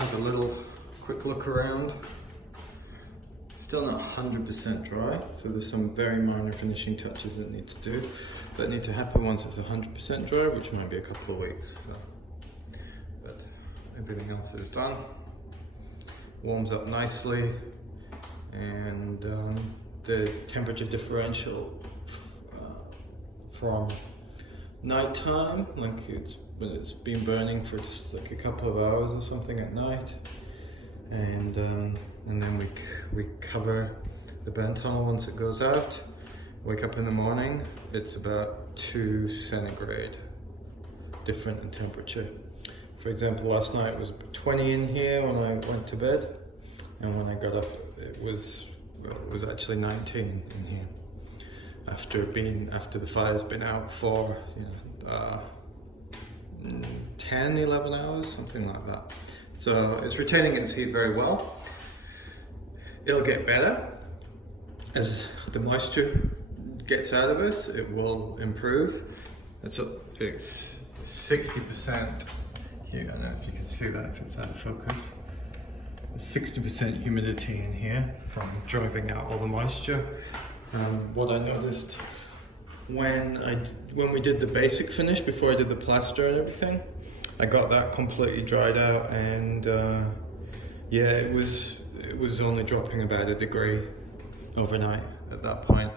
have a little quick look around. Still not 100% dry, so there's some very minor finishing touches that need to do, that need to happen once it's 100% dry, which might be a couple of weeks. So. But everything else is done. Warms up nicely, and the temperature differential from night time, like when it's been burning for just like a couple of hours or something at night, and then we cover the burn tunnel once it goes out. Wake up in the morning, it's about 2 centigrade different in temperature. For example, last night it was 20 in here when I went to bed, and when I got up it was actually 19 in here. After the fire's been out for 10, 11 hours, something like that. So it's retaining its heat very well. It'll get better as the moisture gets out of this. It will improve. It's 60% here. I don't know if you can see that, if it's out of focus. 60% humidity in here from driving out all the moisture. What I noticed when we did the basic finish, before I did the plaster and everything, I got that completely dried out, and yeah, it was only dropping about 1 degree overnight at that point.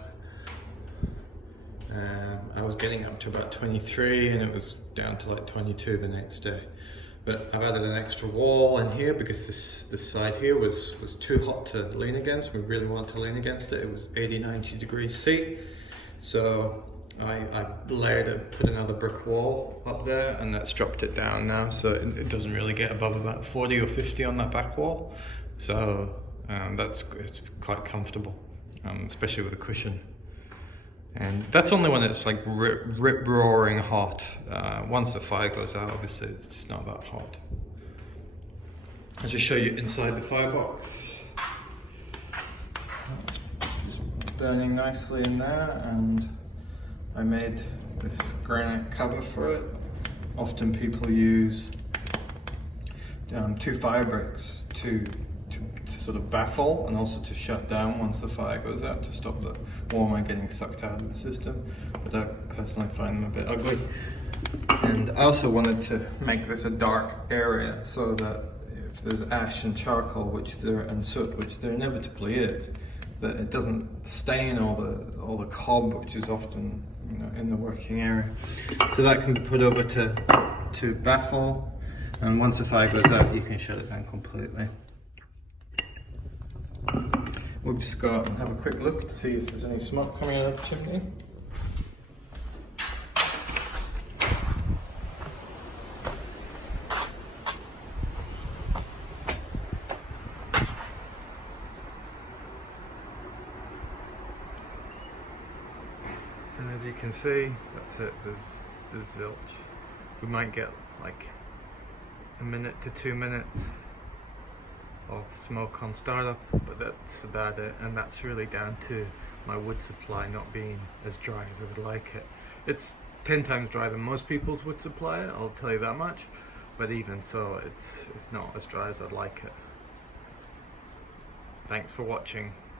I was getting up to about 23, and it was down to like 22 the next day. But I've added an extra wall in here because this side here was too hot to lean against. We really wanted to lean against it. It was 80, 90 degrees C. So I layered it, put another brick wall up there, and that's dropped it down now. So it doesn't really get above about 40 or 50 on that back wall. So it's quite comfortable, especially with a cushion. And that's only when it's like rip-roaring hot. Once the fire goes out, obviously it's just not that hot. I'll just show you inside the firebox. It's burning nicely in there, and I made this granite cover for it. Often people use 2 fire bricks to sort of baffle, and also to shut down once the fire goes out, to stop the warmer getting sucked out of the system. But I personally find them a bit ugly. And I also wanted to make this a dark area, so that if there's ash and charcoal and soot, which there inevitably is, that it doesn't stain all the cob, which is often in the working area. So that can be put over to baffle, and once the fire goes out, you can shut it down completely. We'll just go out and have a quick look to see if there's any smoke coming out of the chimney. And as you can see, that's it, there's zilch. We might get like 1 minute to 2 minutes of smoke on startup, but that's about it, and that's really down to my wood supply not being as dry as I would like it. It's 10 times drier than most people's wood supply, I'll tell you that much, but even so, it's not as dry as I'd like it. Thanks for watching.